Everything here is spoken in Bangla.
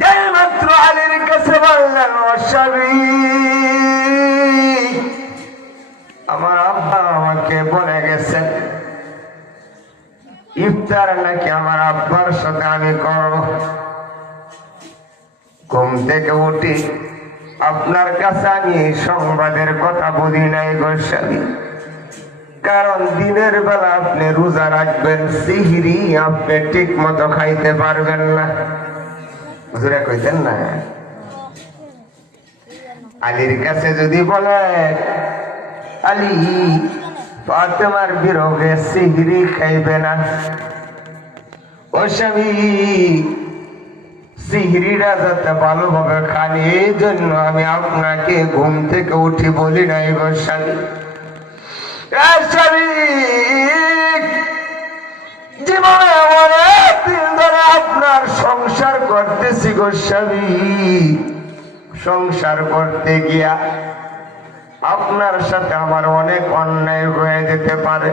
যেই মাত্র আলীর কাছে বললেন, ও স্বামী, আমার আব্বা আমাকে বলে গেছেন ইফতার নাকি আমার আব্বার সাথে আমি করব। ঘুম থেকে উঠি আপনার কাছে আমি এই সংবাদের কথা বলি নাই গো স্বামী, কারণ দিনের বেলা আপনি রোজা রাখবেন, সিহরি আপনি ঠিক মতো খাইতে পারবেন না। হুজুরে কইতেন না, আলীর কাছে যদি বলে আলী ফাতেমার বিরহে সিহরি খাইবে না, ও স্বামী সিহরিটা যাতে ভালোভাবে খান, এই জন্য আমি আপনাকে ঘুম থেকে উঠি বলি নাই গো স্বামী। জীবনে অনেক দিন ধরে আপনার সংসার করতেছি গো স্বামী, সংসার করতে গিয়া আপনার সাথে আমার অনেক অন্যায় হয়ে যেতে পারে।